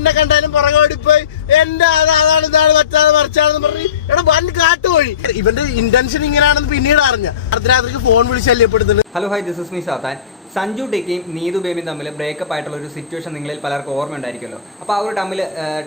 എന്നെ കണ്ടാലും പുറകോടിപ്പോയി എന്റെ അതാണ് ഇതാണ് മറ്റാണ് മറിച്ചാണെന്ന് പറഞ്ഞ് എടാ വൻ കാട്ടുപോയി. ഇവന്റെ ഇന്റൻഷൻ ഇങ്ങനെയാണെന്ന് പിന്നീട് അറിഞ്ഞ അർദ്ധരാത്രിക്ക് ഫോൺ വിളിച്ച് ശല്യപ്പെടുത്തുന്നത്. Hello hi, this is me Satan. Sanju ടെക്കിയും Neethu ബേബിയും തമ്മിൽ ബ്രേക്കപ്പ് ആയിട്ടുള്ള ഒരു സിറ്റുവേഷൻ നിങ്ങളിൽ പലർക്കും ഓർമ്മ ഉണ്ടായിരിക്കുമല്ലോ. അപ്പോൾ ആ ഒരു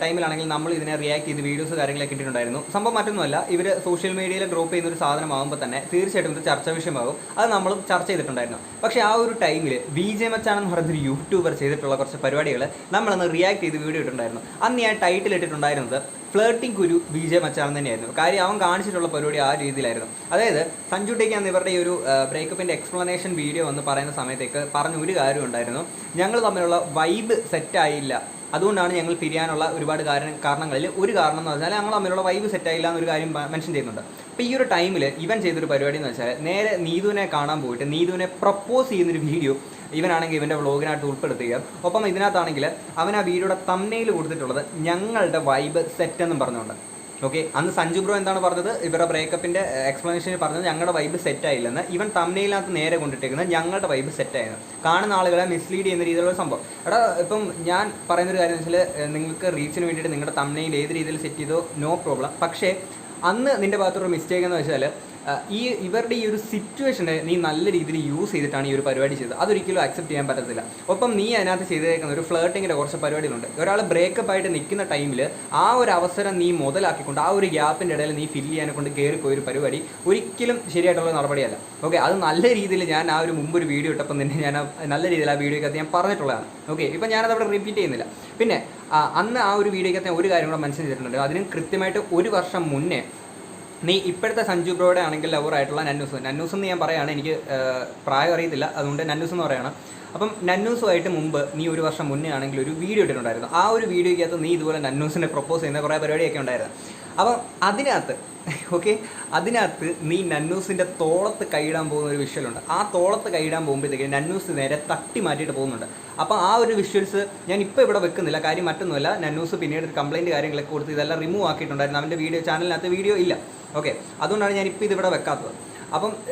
ടൈമിലാണെങ്കിൽ നമ്മൾ ഇതിനെ റിയാക്ട് ചെയ്ത് വീഡിയോസ് കാര്യങ്ങളൊക്കെ ഇട്ടിട്ടുണ്ടായിരുന്നു. സംഭവം മറ്റൊന്നുമല്ല, ഇവർ സോഷ്യൽ മീഡിയയിൽ ഡ്രോപ്പ് ചെയ്യുന്ന ഒരു സാധനമാകുമ്പോൾ തന്നെ തീർച്ചയായിട്ടും ഇത് ചർച്ചാ വിഷയമാകും. അത് നമ്മളും ചർച്ച ചെയ്തിട്ടുണ്ടായിരുന്നു. പക്ഷേ ആ ഒരു ടൈമിൽ വിജെ മച്ചാനെന്ന് പറയുന്നൊരു യൂട്യൂബർ ചെയ്തിട്ടുള്ള കുറച്ച് പരിപാടികൾ നമ്മളന്ന് റിയാക്ട് ചെയ്ത് വീഡിയോ ഇട്ടിട്ടുണ്ടായിരുന്നു. അന്ന് ഞാൻ ടൈറ്റിൽ ഇട്ടിട്ടുണ്ടായിരുന്നത് ഫ്ലേർട്ടിംഗ് ഗുരു വിജെ മച്ചാൻ തന്നെയായിരുന്നു. കാര്യം അവൻ കാണിച്ചിട്ടുള്ള പരിപാടി ആ രീതിയിലായിരുന്നു. അതായത് സഞ്ജു ടെക്കി അന്ന് ഇവരുടെ ഈ ഒരു ബ്രേക്കപ്പിൻ്റെ എക്സ്പ്ലനേഷൻ വീഡിയോ എന്ന് പറയുന്ന സമയത്തേക്ക് പറഞ്ഞ ഒരു കാര്യം ഉണ്ടായിരുന്നു, ഞങ്ങൾ തമ്മിലുള്ള വൈബ് സെറ്റായില്ല, അതുകൊണ്ടാണ് ഞങ്ങൾ പിരിയാനുള്ള ഒരുപാട് കാരണങ്ങളിൽ ഒരു കാരണം എന്ന് വെച്ചാൽ ഞങ്ങൾ തമ്മിലുള്ള വൈബ് സെറ്റായില്ല എന്നൊരു കാര്യം മെൻഷൻ ചെയ്യുന്നുണ്ട്. അപ്പോൾ ഈ ഒരു ടൈമിൽ ഇവൻ ചെയ്തൊരു പരിപാടി എന്ന് വെച്ചാൽ നേരെ നീതുവിനെ കാണാൻ പോയിട്ട് നീതുവിനെ പ്രപ്പോസ് ചെയ്യുന്നൊരു വീഡിയോ ഇവനാണെങ്കിൽ ഇവൻ്റെ വ്ളോഗിനകത്ത് ഉൾപ്പെടുത്തുക. ഒപ്പം ഇതിനകത്താണെങ്കിൽ അവൻ ആ വീഡിയോയുടെ തംബ്നെയിൽ കൊടുത്തിട്ടുള്ളത് ഞങ്ങളുടെ വൈബ് സെറ്റ് എന്നും പറഞ്ഞുകൊണ്ട്. ഓക്കെ, അന്ന് സഞ്ജു ബ്രോ എന്താണ് പറഞ്ഞത്, ഇവരുടെ ബ്രേക്കപ്പിൻ്റെ എക്സ്പ്ലനേഷനിൽ പറഞ്ഞത് ഞങ്ങളുടെ വൈബ് സെറ്റായില്ലെന്ന്. ഇവൻ തംബ്നെയിലിനകത്ത് നേരെ കൊണ്ടിട്ടേക്കുന്നത് ഞങ്ങളുടെ വൈബ് സെറ്റായിരുന്നു. കാണുന്ന ആളുകളെ മിസ്ലീഡ് ചെയ്യുന്ന രീതിയിലുള്ള സംഭവം. എടാ, ഇപ്പം ഞാൻ പറയുന്നൊരു കാര്യം എന്ന് വെച്ചാൽ നിങ്ങൾക്ക് റീച്ചിന് വേണ്ടിയിട്ട് നിങ്ങളുടെ തംബ്നെയിൽ ഏത് രീതിയിൽ സെറ്റ് ചെയ്തോ നോ പ്രോബ്ലം. പക്ഷേ അന്ന് നിൻ്റെ ഭാഗത്തൊരു മിസ്റ്റേക്ക് എന്ന് വെച്ചാൽ ഇവരുടെ ഈ ഒരു സിറ്റുവേഷനെ നീ നല്ല രീതിയിൽ യൂസ് ചെയ്തിട്ടാണ് ഈ ഒരു പരിപാടി ചെയ്തത്. അതൊരിക്കലും അക്സെപ്റ്റ് ചെയ്യാൻ പറ്റത്തില്ല. ഒപ്പം നീ അതിനകത്ത് ചെയ്തേക്കുന്ന ഒരു ഫ്ലേർട്ടിങ്ങിൻ്റെ കുറച്ച് പരിപാടികളുണ്ട്. ഒരാൾ ബ്രേക്കപ്പ് ആയിട്ട് നിൽക്കുന്ന ടൈമിൽ ആ ഒരു അവസരം നീ മുതലാക്കിക്കൊണ്ട് ആ ഒരു ഗ്യാപ്പിൻ്റെ ഇടയിൽ നീ ഫില്ല് ചെയ്യാനെ കൊണ്ട് കയറിപ്പോയൊരു പരിപാടി ഒരിക്കലും ശരിയായിട്ടുള്ള നടപടിയല്ല. ഓക്കെ, അത് നല്ല രീതിയിൽ ഞാൻ ആ ഒരു മുമ്പൊരു വീഡിയോ ഇട്ടപ്പം തന്നെ ഞാൻ നല്ല രീതിയിൽ ആ വീഡിയോക്കകത്ത് ഞാൻ പറഞ്ഞിട്ടുള്ളതാണ്. ഓക്കെ, ഇപ്പം ഞാനതവിടെ റിപ്പീറ്റ് ചെയ്യുന്നില്ല. പിന്നെ അന്ന് ആ ഒരു വീഡിയോക്കകത്ത് ഒരു കാര്യം കൂടെ മെൻഷൻ ചെയ്തിട്ടുണ്ട്. അതിന് കൃത്യമായിട്ട് ഒരു വർഷം മുന്നേ നീ ഇപ്പോഴത്തെ സഞ്ജു ബ്രോയുടെ ആണെങ്കിൽ ലവറായിട്ടുള്ള നന്നൂസ് എന്ന് ഞാൻ പറയുകയാണ്, എനിക്ക് പ്രായം അറിയത്തില്ല, അതുകൊണ്ട് നന്നൂസ് എന്ന് പറയുകയാണ്. അപ്പം നന്നൂസുമായിട്ട് മുമ്പ് നീ ഒരു വർഷം മുന്നേ ആണെങ്കിൽ ഒരു വീഡിയോ ഇട്ടിട്ടുണ്ടായിരുന്നു. ആ ഒരു വീഡിയോയ്ക്കകത്ത് നീ ഇതുപോലെ നന്നൂസിനെ പ്രപ്പോസ് ചെയ്യുന്ന കുറേ പരിപാടിയൊക്കെ ഉണ്ടായിരുന്നു. അപ്പം അതിനകത്ത് നീ നന്നൂസിൻ്റെ തോളത്ത് കൈയിടാൻ പോകുന്ന ഒരു വിഷ്വലുണ്ട്. ആ തോളത്ത് കൈയിടാൻ പോകുമ്പോഴത്തേക്ക് നന്നൂസ് നേരെ തട്ടി മാറ്റിയിട്ട് പോകുന്നുണ്ട്. അപ്പോൾ ആ ഒരു വിഷ്വൽസ് ഞാൻ ഇപ്പോൾ ഇവിടെ വെക്കുന്നില്ല. കാര്യം മറ്റൊന്നുമല്ല, നന്നൂസ് പിന്നീട് ഒരു കംപ്ലയിൻറ്റ് കാര്യങ്ങളൊക്കെ കൊടുത്ത് ഇതെല്ലാം റിമൂവ് ആക്കിയിട്ടുണ്ടായിരുന്നു. അവൻ്റെ ചാനലിനകത്ത് വീഡിയോ ഇല്ല. ഓക്കെ, അതുകൊണ്ടാണ് ഞാനിപ്പോൾ ഇതിവിടെ വെക്കാത്തത്.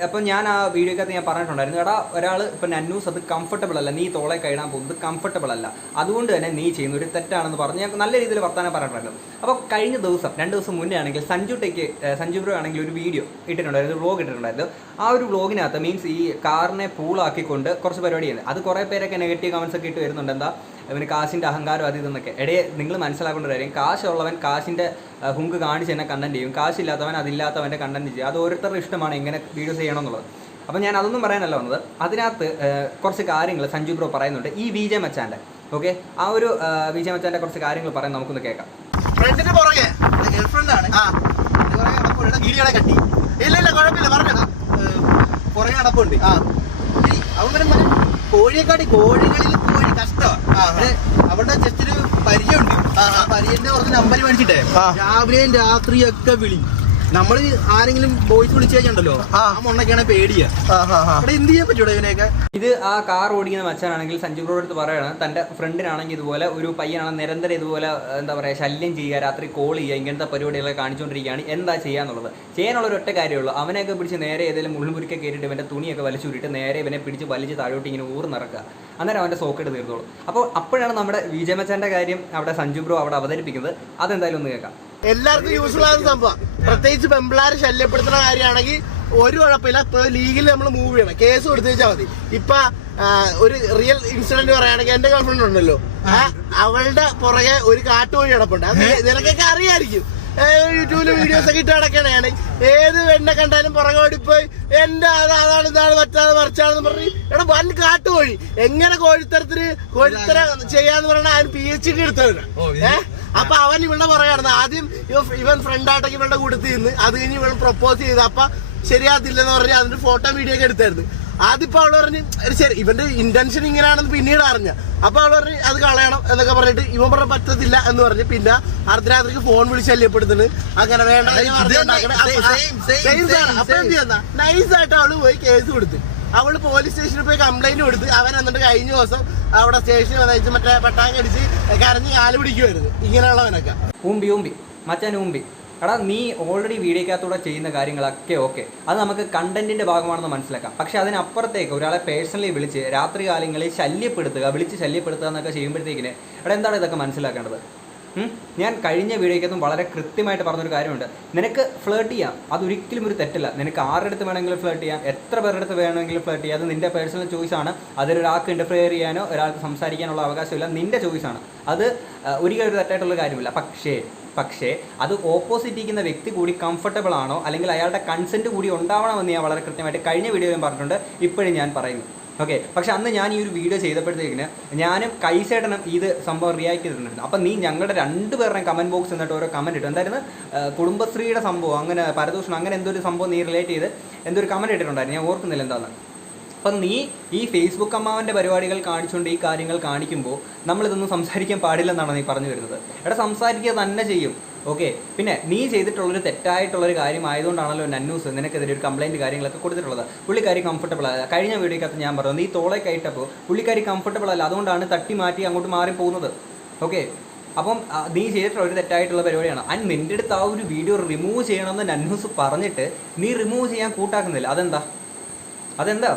അപ്പം ഞാൻ ആ വീഡിയോക്കകത്ത് ഞാൻ പറഞ്ഞിട്ടുണ്ടായിരുന്നു, എടാ ഒരാൾ ഇപ്പം നന്നൂസ് അത് കംഫർട്ടബിൾ അല്ല, നീ തോളെ കൈയിടാൻ പോകുന്നത് കംഫർട്ടബിൾ അല്ല, അതുകൊണ്ട് തന്നെ നീ ചെയ്യുന്ന ഒരു തെറ്റാണെന്ന് പറഞ്ഞ് ഞാൻ നല്ല രീതിയിൽ വർത്താനം പറഞ്ഞിട്ടുണ്ടായിരുന്നു. അപ്പോൾ കഴിഞ്ഞ ദിവസം 2 ദിവസം മുന്നേ ആണെങ്കിൽ സഞ്ജു ബ്രോ ആണെങ്കിൽ ഒരു വീഡിയോ ഇട്ടിട്ടുണ്ടായിരുന്നു, ഒരു വ്ളോഗ് ഇട്ടിട്ടുണ്ടായിരുന്നു. ആ ഒരു വ്ളോഗിനകത്ത് മീൻസ് ഈ കാറിനെ പൂളാക്കിക്കൊണ്ട് കുറച്ച് പരിപാടി ചെയ്യുന്നത്. അത് കുറേ പേരൊക്കെ നെഗറ്റീവ് കമൻസ് ഒക്കെ ഇട്ട് വരുന്നുണ്ട്. എന്താ അവന് കാശിൻ്റെ അഹങ്കാരം അത് ഇതെന്നൊക്കെ. നിങ്ങൾ മനസ്സിലാക്കേണ്ട കാര്യം, കാശുള്ളവൻ കാശിൻ്റെ ഹുങ്ക് കാണിച്ച് തന്നെ കണ്ടന്റ് ചെയ്യും, കാശില്ലാത്തവൻ അതില്ലാത്തവൻ്റെ കണ്ടന്റ് ചെയ്യും. അത് ഓരോരുത്തരുടെ ഇഷ്ടമാണ് എങ്ങനെ വീഡിയോസ് ചെയ്യണം എന്നുള്ളത്. അപ്പം ഞാൻ അതൊന്നും പറയാനല്ല വന്നത്. അതിനകത്ത് കുറച്ച് കാര്യങ്ങൾ സഞ്ജു ബ്രോ പറയുന്നുണ്ട് ഈ വിജെ മച്ചാൻ്റെ. ഓക്കെ, ആ ഒരു വിജെ മച്ചാൻ്റെ കുറച്ച് കാര്യങ്ങൾ പറയാൻ നമുക്കൊന്ന് കേൾക്കാം. ഫ്രണ്ടിന് പുറകെ ഗേൾഫ്രണ്ടാണ് കട്ടി ഇല്ല കുഴപ്പമില്ല പറഞ്ഞ പുറകെ അടപ്പുണ്ട്. അവൻ കോഴിയെക്കാട്ടി കോഴികളിൽ കോഴി കഷ്ടമാണ്. അവിടെ ജസ്റ്റ് ഒരു പരിചയമുണ്ട്. ആ പരിചയന്റെ കുറച്ച് നമ്പർ മേടിച്ചിട്ടേ രാവിലെയും രാത്രിയൊക്കെ വിളി. നമ്മള് ആരെങ്കിലും വോയിസ് വിളിച്ചു കഴിഞ്ഞുണ്ടല്ലോ, ആ മണ്ണൊക്കെയാണ് പേടിയാ. അവിടെ എന്ത് ചെയ്യാൻ പറ്റൂടെ ഇവനെയൊക്കെ. ഇത് ആ കാർ ഓടിക്കുന്ന മച്ചാനാണെങ്കിൽ സഞ്ജു ബ്രോയുടെ അടുത്ത് പറയാണ്, തൻ്റെ ഫ്രണ്ടിനാണെങ്കിൽ ഇതുപോലെ ഒരു പയ്യനാണ് നിരന്തരം ഇതുപോലെ എന്താ പറയുക ശല്യം ചെയ്യുക, രാത്രി കോൾ ചെയ്യുക, ഇങ്ങനത്തെ പരിപാടികളൊക്കെ കാണിച്ചുകൊണ്ടിരിക്കുകയാണ്. എന്താ ചെയ്യാന്നുള്ളത് ചെയ്യാനുള്ള ഒരു ഒറ്റ കാര്യമുള്ളൂ. അവനെയൊക്കെ പിടിച്ച് നേരെ ഏതെങ്കിലും മുള്ളുമുറിക്കെ കയറിയിട്ട് ഇവൻ്റെ തുണിയൊക്കെ വലിച്ചുവിട്ടിട്ട് നേരെ ഇവനെ പിടിച്ച് വലിച്ച് താഴോട്ട് ഇങ്ങനെ ഊർന്നിറക്കുക. അന്നേരം അവൻ്റെ സോക്കറ്റ് തീർന്നോളൂ. അപ്പോഴാണ് നമ്മുടെ വിജെ മച്ചാൻ്റെ കാര്യം അവിടെ സഞ്ജു ബ്രോ അവിടെ അവതരിപ്പിക്കുന്നത്. അതെന്തായാലും ഒന്ന് കേൾക്കാം. എല്ലാവർക്കും യൂസ്ഫുൾ ആകുന്ന സംഭവം, പ്രത്യേകിച്ച് പെമ്പിളാര് ശല്യപ്പെടുത്തുന്ന കാര്യമാണെങ്കിൽ ഒരു കുഴപ്പമില്ല. ഇപ്പൊ ലീഗിൽ നമ്മൾ മൂവ് ചെയ്യണം, കേസ് കൊടുത്തു വെച്ചാൽ മതി. ഇപ്പൊ ഒരു റിയൽ ഇൻസിഡന്റ് പറയുകയാണെങ്കിൽ എന്റെ ഗേൾഫ്രണ്ട് ഉണ്ടല്ലോ, അവളുടെ പുറകെ ഒരു കാട്ടുകോഴി കിടപ്പുണ്ട്. അത് നിനക്കൊക്കെ അറിയായിരിക്കും, യൂട്യൂബില് വീഡിയോസ് ഒക്കെ ഇട്ട് നടക്കണയാണ്. ഏത് എന്നെ കണ്ടാലും പുറകോടിപ്പോയി എന്റെ അതാണ് ഇതാണ് മറ്റാണ് മറിച്ചാണെന്ന് പറഞ്ഞ് എടാ വൻ കാട്ടുകോഴി. എങ്ങനെ കോഴിത്തര ചെയ്യാന്ന് പറഞ്ഞാൽ അവൻ PhD എടുത്തവനാണ്. അപ്പൊ അവൻ ഇവളുടെ പുറകെ ആദ്യം ഇവൻ ഫ്രണ്ടായിട്ടൊക്കെ ഇവളുടെ കൂട്ടത്തിൽ നിന്ന് അത് കഴിഞ്ഞ് ഇവൾ പ്രപ്പോസ് ചെയ്ത് അപ്പൊ ശരിയാത്തില്ലെന്ന് പറഞ്ഞ് അതിന്റെ ഫോട്ടോ വീഡിയോ ഒക്കെ എടുത്തായിരുന്നു. ആദ്യപ്പോ അവള് പറഞ്ഞ് ശരി ഇവന്റെ ഇന്റൻഷൻ ഇങ്ങനെയാണെന്ന് പിന്നീട് അറിഞ്ഞ. അപ്പൊ അവള് പറഞ്ഞ് അത് കളയണം എന്നൊക്കെ പറഞ്ഞിട്ട് ഇവൻ പറഞ്ഞ പറ്റത്തില്ല എന്ന് പറഞ്ഞ് പിന്നെ അർദ്ധരാത്രിക്ക് ഫോൺ വിളിച്ച് ശല്യപ്പെടുത്തുന്നു. അങ്ങനെ വേണ്ട അപ്പൊ എന്ത് ചെയ്യുന്ന നൈസായിട്ട് അവള് പോയി കേസ് കൊടുത്ത് അവള് പോലീസ് സ്റ്റേഷനിൽ പോയി കംപ്ലൈന്റ് കൊടുത്ത് അവൻ എന്നിട്ട് കഴിഞ്ഞ ദിവസം അവിടെ സ്റ്റേഷനിൽ വന്നിട്ട് മറ്റേ പട്ടാങ്കടിച്ച് കരഞ്ഞ് കാല് പിടിക്കുമായിരുന്നു ഇങ്ങനെയുള്ളവനൊക്കെ. ഊമ്പി മച്ചാൻ ഊമ്പി എടാ നീ ഓൾറെഡി വീഡിയോക്കകത്തൂടെ ചെയ്യുന്ന കാര്യങ്ങളൊക്കെ ഓക്കെ, അത് നമുക്ക് കണ്ടന്റിന്റെ ഭാഗമാണെന്ന് മനസ്സിലാക്കാം. പക്ഷെ അതിനപ്പുറത്തേക്ക് ഒരാളെ പേഴ്സണലി വിളിച്ച് രാത്രി കാലങ്ങളിൽ വിളിച്ച് ശല്യപ്പെടുത്തുക എന്നൊക്കെ ചെയ്യുമ്പോഴത്തേക്കിന് എടാ എന്താണ് ഇതൊക്കെ മനസ്സിലാക്കേണ്ടത്? ഞാൻ കഴിഞ്ഞ വീഡിയോക്കകത്തും വളരെ കൃത്യമായിട്ട് പറഞ്ഞൊരു കാര്യമുണ്ട്. നിനക്ക് ഫ്ലേർട്ട് ചെയ്യാം, അതൊരിക്കലും ഒരു തെറ്റല്ല. നിനക്ക് ആരുടെ അടുത്ത് വേണമെങ്കിലും ഫ്ലേർട്ട് ചെയ്യാം, എത്ര പേരുടെ അടുത്ത് വേണമെങ്കിലും ഫ്ലേർട്ട് ചെയ്യാം. അത് നിൻ്റെ പേഴ്സണൽ ചോയ്സാണ്. അതിലൊരാൾക്ക് ഇൻ്റർഫിയർ ചെയ്യാനോ ഒരാൾക്ക് സംസാരിക്കാനുള്ള അവകാശമില്ല, നിൻ്റെ ചോയ്സാണ്. അത് ഒരിക്കലും ഒരു തെറ്റായിട്ടുള്ള കാര്യമില്ല. പക്ഷേ അത് ഓപ്പോസിറ്റ് ഇരിക്കുന്ന വ്യക്തി കൂടി കംഫർട്ടബിൾ ആണോ അല്ലെങ്കിൽ അയാളുടെ കൺസെൻറ്റ് കൂടി ഉണ്ടാവണമെന്ന് ഞാൻ വളരെ കൃത്യമായിട്ട് കഴിഞ്ഞ വീഡിയോയിലും പറഞ്ഞിട്ടുണ്ട്, ഇപ്പോഴും ഞാൻ പറയുന്നു. ഓക്കെ, പക്ഷെ അന്ന് ഞാൻ ഈ ഒരു വീഡിയോ ചെയ്തപ്പോഴത്തേക്കിന് ഞാനും കൈസേട്ടനും ഇത് സംഭവം റിയാക്ട് ചെയ്തിട്ടുണ്ടായിരുന്നു. അപ്പം നീ ഞങ്ങളുടെ രണ്ടുപേരുടെയും കമൻറ്റ് ബോക്സ് എന്നിട്ട് ഓരോ കമൻറ്റ് ഇട്ടു. എന്തായിരുന്നു കുടുംബശ്രീയുടെ സംഭവം, അങ്ങനെ പരദൂഷണം, അങ്ങനെ എന്തോ ഒരു സംഭവം നീ റിലേറ്റ് ചെയ്ത് എന്തോ ഒരു കമൻറ്റ് ഇട്ടിട്ടുണ്ടായിരുന്നു, ഞാൻ ഓർക്കുന്നില്ല എന്താണെന്ന്. അപ്പം നീ ഈ ഫേസ്ബുക്ക് അമ്മാവൻ്റെ പരിപാടികൾ കാണിച്ചുകൊണ്ട് ഈ കാര്യങ്ങൾ കാണിക്കുമ്പോൾ നമ്മളിതൊന്നും സംസാരിക്കാൻ പാടില്ലെന്നാണ് നീ പറഞ്ഞു വരുന്നത്. എടാ സംസാരിക്കുക തന്നെ ചെയ്യും. ഓക്കെ, പിന്നെ നീ ചെയ്തിട്ടുള്ളൊരു തെറ്റായിട്ടുള്ളൊരു കാര്യമായതുകൊണ്ടാണല്ലോ നന്നൂസ് നിനക്കെതിരെ ഒരു കംപ്ലയിൻറ്റ് കാര്യങ്ങളൊക്കെ കൊടുത്തിട്ടുള്ളത്. പുള്ളിക്കാരി കംഫർട്ടബിൾ അല്ല. കഴിഞ്ഞ വീഡിയോക്കകത്ത് ഞാൻ പറഞ്ഞു നീ തോളെ കയറ്റപ്പോൾ പുള്ളിക്കാരി കംഫർട്ടബിൾ അല്ല, അതുകൊണ്ടാണ് തട്ടി മാറ്റി അങ്ങോട്ട് മാറിപ്പോകുന്നത്. ഓക്കെ, അപ്പം നീ ചെയ്തിട്ടുള്ള ഒരു തെറ്റായിട്ടുള്ള പരിപാടിയാണ്. ആൻഡ് നിൻ്റെ അടുത്ത് ആ ഒരു വീഡിയോ റിമൂവ് ചെയ്യണമെന്ന് നന്നൂസ് പറഞ്ഞിട്ട് നീ റിമൂവ് ചെയ്യാൻ കൂട്ടാക്കുന്നില്ല. അതെന്താ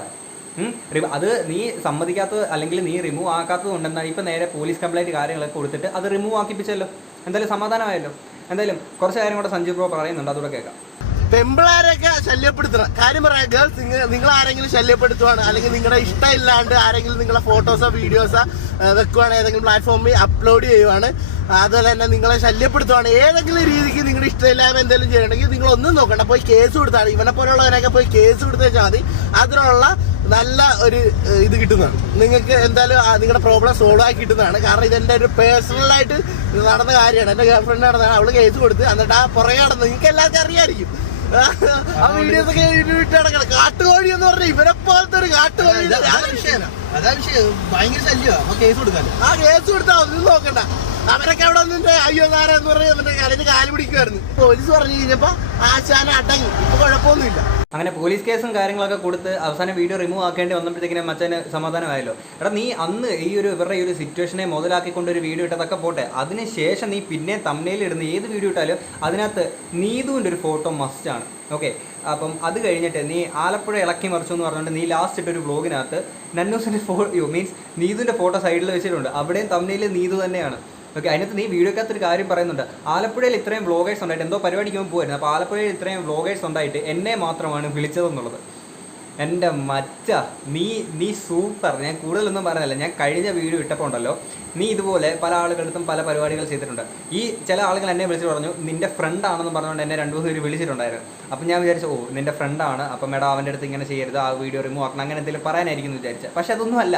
അത് നീ സമ്മതിക്കാത്തത് അല്ലെങ്കിൽ നീ റിമൂവ് ആക്കാത്തത് കൊണ്ടെന്നാണ് ഇപ്പം നേരെ പോലീസ് കംപ്ലയിൻറ്റ് കാര്യങ്ങളൊക്കെ കൊടുത്തിട്ട് അത് റിമൂവ് ആക്കിപ്പിച്ചല്ലോ. എന്തായാലും സമാധാനമായല്ലോ. എന്തായാലും കുറച്ച് കാര്യം കൂടെ സഞ്ജു ബ്രോ പറയുന്നുണ്ട്, അതുകൂടെ കേൾക്കാം. പെമ്പിളാരൊക്കെ ശല്യപ്പെടുത്തണം. കാര്യം പറയാം, ഗേൾസ് നിങ്ങൾ ആരെങ്കിലും ശല്യപ്പെടുത്തുവാണ് അല്ലെങ്കിൽ നിങ്ങളുടെ ഇഷ്ടമില്ലാണ്ട് ആരെങ്കിലും നിങ്ങളെ ഫോട്ടോസോ വീഡിയോസോ വെക്കുവാണ്, ഏതെങ്കിലും പ്ലാറ്റ്ഫോമിൽ അപ്ലോഡ് ചെയ്യുവാണ്, അതുപോലെ തന്നെ നിങ്ങളെ ശല്യപ്പെടുത്തുവാണ്, ഏതെങ്കിലും രീതിക്ക് നിങ്ങളുടെ ഇഷ്ടമില്ലായ്മ എന്തെങ്കിലും ചെയ്യണമെങ്കിൽ നിങ്ങളൊന്നും നോക്കണ്ട, പോയി കേസ് കൊടുത്താണ്. ഇവനെ പോലുള്ളവരൊക്കെ പോയി കേസ് കൊടുത്തു വെച്ചാൽ മതി. അതിനുള്ള നല്ല ഒരു ഇത് കിട്ടുന്നതാണ് നിങ്ങൾക്ക്. എന്തായാലും നിങ്ങളുടെ പ്രോബ്ലം സോൾവ് ആക്കി കിട്ടുന്നതാണ്. കാരണം ഇതെൻ്റെ ഒരു പേഴ്സണലായിട്ട് നടന്ന കാര്യമാണ്. എൻ്റെ ഗേൾ ഫ്രണ്ട് നടന്നതാണ്. അവള് കേസ് കൊടുത്ത് എന്നിട്ട് ആ പുറകെ നടന്നത് നിങ്ങൾക്ക് എല്ലാവർക്കും അറിയാമായിരിക്കും. ആ വീഡിയോസ് ഒക്കെ വിട്ട് നടക്കണം. കാട്ടുകോഴി എന്ന് പറഞ്ഞാൽ ഇവരെ പോലത്തെ ഒരു കാട്ടുകോഴി. അതാ വിഷയം, ഭയങ്കര ശല്യമാണ്. കേസ് കൊടുക്കാൻ ആ കേസ് കൊടുത്താൽ ഒന്നും നോക്കണ്ട. അവരൊക്കെ അവിടെ വന്നിട്ട് അയ്യോ നാരെന്ന് പറഞ്ഞ് എന്നിട്ട് കരഞ്ഞ് കാല് പിടിക്കുമായിരുന്നു. പോലീസ് പറഞ്ഞു കഴിഞ്ഞപ്പോ ആശാന അടങ്ങി, ഇപ്പൊ കുഴപ്പമൊന്നുമില്ല. അങ്ങനെ പോലീസ് കേസും കാര്യങ്ങളൊക്കെ കൊടുത്ത് അവസാനം വീഡിയോ റിമൂവ് ആക്കേണ്ടി വന്നപ്പോഴത്തേക്കിനും മച്ചാന് സമാധാനമായല്ലോ. എടാ നീ അന്ന് ഇവരുടെ ഈ ഒരു സിറ്റുവേഷനെ മുതലാക്കിക്കൊണ്ടൊരു വീഡിയോ ഇട്ടതൊക്കെ പോട്ടെ, അതിനുശേഷം നീ പിന്നെ തംബ്നെയിൽ ഇടുന്ന ഏത് വീഡിയോ ഇട്ടാലും അതിനകത്ത് നീതുവിൻ്റെ ഒരു ഫോട്ടോ മസ്റ്റാണ്. ഓക്കെ, അപ്പം അത് കഴിഞ്ഞിട്ട് നീ ആലപ്പുഴ ഇളക്കി മറിച്ചു എന്ന് പറഞ്ഞുകൊണ്ട് നീ ലാസ്റ്റ് ഇട്ടൊരു വ്ലോഗിനകത്ത് നന്നൂസിൻ്റെ മീൻസ് നീതുവിൻ്റെ ഫോട്ടോ സൈഡിൽ വെച്ചിട്ടുണ്ട്. അവിടെയും തംബ്നെയിൽ നീതു തന്നെയാണ്. ഓക്കെ, അതിനകത്ത് നീ വീഡിയോക്കകത്തൊരു കാര്യം പറയുന്നുണ്ട്, ആലപ്പുഴയിൽ ഇത്രയും വ്ലോഗേഴ്സ് ഉണ്ടായിട്ട് എന്തോ പരിപാടിക്ക് പോകുമായിരുന്നു, അപ്പോൾ ആലപ്പുഴയിൽ ഇത്രയും വ്ലോഗേഴ്സ് ഉണ്ടായിട്ട് എന്നെ മാത്രമാണ് വിളിച്ചതെന്നുള്ളത്. എൻ്റെ മച്ച നീ സൂപ്പർ. ഞാൻ കൂടുതലൊന്നും പറയുന്നില്ല. ഞാൻ കഴിഞ്ഞ വീഡിയോ ഇട്ടപ്പോൾ ഉണ്ടല്ലോ, നീ ഇതുപോലെ പല ആളുകളടുത്തും പല പരിപാടികൾ ചെയ്തിട്ടുണ്ട്. ഈ ചില ആളുകൾ എന്നെ വിളിച്ച് പറഞ്ഞു നിൻ്റെ ഫ്രണ്ടാണെന്ന് പറഞ്ഞുകൊണ്ട് എന്നെ 2-3 പേര് വിളിച്ചിട്ടുണ്ടായിരുന്നു. അപ്പം ഞാൻ വിചാരിച്ചു നിൻ്റെ ഫ്രണ്ടാണ്, അപ്പം മേഡം അവൻ്റെ അടുത്ത് ഇങ്ങനെ ചെയ്യരുത്, ആ വീഡിയോ റിമൂവ് ആക്കണം, അങ്ങനെ എന്തെങ്കിലും പറയാനായിരിക്കും എന്ന് വിചാരിച്ചത്. പക്ഷെ അതൊന്നും അല്ല.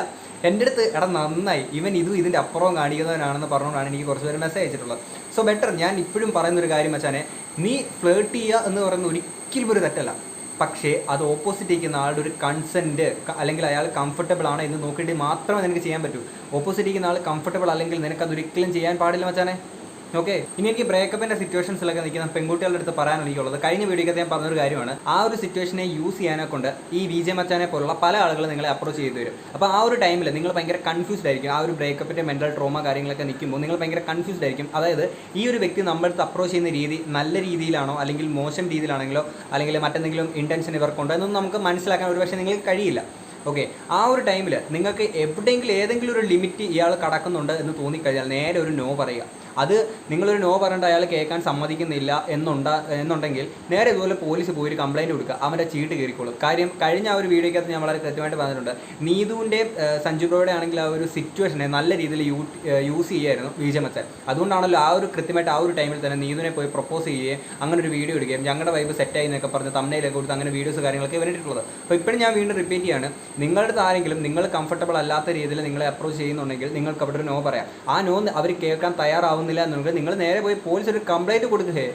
എൻ്റെ അടുത്ത് നന്നായി ഇവൻ ഇതിൻ്റെ അപ്പുറവും കാണിക്കുന്നവനാണെന്ന് പറഞ്ഞുകൊണ്ടാണ് എനിക്ക് കുറച്ച് പേര് മെസ്സേജ് അയച്ചിട്ടുള്ളത്. So better. ഞാൻ ഇപ്പോഴും പറയുന്നൊരു കാര്യം വെച്ചാൽ നീ ഫ്ലേർട്ട് ചെയ്യുക എന്ന് പറയുന്നത് ഒരിക്കലും ഒരു തെറ്റല്ല. പക്ഷേ അത് ഓപ്പോസിറ്റ് ഇരിക്കുന്ന ആളുടെ ഒരു കൺസെൻറ്റ് അല്ലെങ്കിൽ അയാൾ കംഫർട്ടബിൾ ആണ് എന്ന് നോക്കിയിട്ട് മാത്രമേ നിനക്ക് ചെയ്യാൻ പറ്റൂ. ഓപ്പോസിറ്റ് ഇരിക്കുന്ന ആൾ കംഫർട്ടബിൾ അല്ലെങ്കിൽ നിനക്കതൊരിക്കലും ചെയ്യാൻ പാടില്ല മച്ചാനെ. ഓക്കെ, ഇനി എനിക്ക് ബ്രേക്കപ്പിൻ്റെ സിറ്റുവേഷൻസിലൊക്കെ നിൽക്കുന്ന പെൺകുട്ടികളുടെ അടുത്ത് പറയാനാണ് എനിക്കുള്ളത്. കഴിഞ്ഞ വീഡിയോക്കകത്ത് ഞാൻ പറഞ്ഞൊരു കാര്യമാണ്, ആ ഒരു സിറ്റുവേഷനെ യൂസ് ചെയ്യാനെ കൊണ്ട് ഈ വിജയ മച്ചാനെ പോലുള്ള പല ആളുകളും നിങ്ങളെ അപ്രോച്ച് ചെയ്തു വരും. അപ്പോൾ ആ ഒരു ടൈമിൽ നിങ്ങൾ ഭയങ്കര കൺഫ്യൂസ്ഡ് ആയിരിക്കും. ആ ഒരു ബ്രേക്കപ്പിൻ്റെ മെൻ്റൽ ട്രോമ കാര്യങ്ങളൊക്കെ നിൽക്കുമ്പോൾ നിങ്ങൾ ഭയങ്കര കൺഫ്യൂസ്ഡ് ആയിരിക്കും. അതായത് ഈ ഒരു വ്യക്തി നമ്മുടെ അടുത്ത് അപ്രോച്ച് ചെയ്യുന്ന രീതി നല്ല രീതിയിലാണോ അല്ലെങ്കിൽ മോശം രീതിയിലാണെങ്കിലോ അല്ലെങ്കിൽ മറ്റെന്തെങ്കിലും ഇൻറ്റൻഷൻ ഇവർക്കുണ്ടോ എന്നൊന്നും നമുക്ക് മനസ്സിലാക്കാൻ ഒരു പക്ഷേ നിങ്ങൾക്ക് കഴിയില്ല. ഓക്കെ, ആ ഒരു ടൈമിൽ നിങ്ങൾക്ക് എവിടെയെങ്കിലും ഏതെങ്കിലും ഒരു ലിമിറ്റ് ഇയാൾ കടക്കുന്നുണ്ട് എന്ന് തോന്നിക്കഴിഞ്ഞാൽ നേരെ ഒരു നോ പറയുക. അത് നിങ്ങളൊരു നോ പറഞ്ഞിട്ട് അയാൾ കേൾക്കാൻ സമ്മതിക്കുന്നില്ല എന്നുണ്ടെങ്കിൽ നേരെ ഇതുപോലെ പോലീസ് പോയി ഒരു കംപ്ലയിൻറ്റ് കൊടുക്കുക, അവൻ്റെ ചീട്ട് കയറിക്കോളും. കാര്യം കഴിഞ്ഞ ആ ഒരു വീഡിയോക്കകത്ത് ഞാൻ വളരെ കൃത്യമായിട്ട് പറഞ്ഞിട്ടുണ്ട്, നീതുവിൻ്റെ സഞ്ജു ബ്രോയുടെ ആണെങ്കിൽ ആ ഒരു സിറ്റുവേഷനെ നല്ല രീതിയിൽ യൂസ് ചെയ്യുമായിരുന്നു വിജയ മച്ചാൻ. അതുകൊണ്ടാണല്ലോ ആ ഒരു കൃത്യമായിട്ട് ആ ഒരു ടൈമിൽ തന്നെ നീതുവിനെ പോയി പ്രപ്പോസ് ചെയ്യുകയും അങ്ങനെ ഒരു വീഡിയോ എടുക്കുകയും ഞങ്ങളുടെ വൈബ് സെറ്റായി എന്നൊക്കെ പറഞ്ഞ് തംബ്നെയിലൊക്കെ കൊടുത്ത് അങ്ങനെ വീഡിയോസ് കാര്യങ്ങളൊക്കെ വന്നിട്ടുള്ളത്. അപ്പോൾ ഇപ്പോഴും ഞാൻ വീണ്ടും റിപ്പീറ്റ് ചെയ്യാണ്, നിങ്ങളുടെ അടുത്ത് ആരെങ്കിലും നിങ്ങൾ കംഫർട്ടബിൾ അല്ലാത്ത രീതിയിൽ നിങ്ങളെ അപ്രോച്ച് ചെയ്യുന്നുണ്ടെങ്കിൽ നിങ്ങൾക്ക് അവിടെ ഒരു നോ പറയാം. ആ നോ അവർ കേൾക്കാൻ തയ്യാറാവുന്നില്ല എന്നുണ്ടെങ്കിൽ നിങ്ങൾ നേരെ പോയി പോലീസ് ഒരു കംപ്ലയിൻറ്റ് കൊടുക്കുകയെ.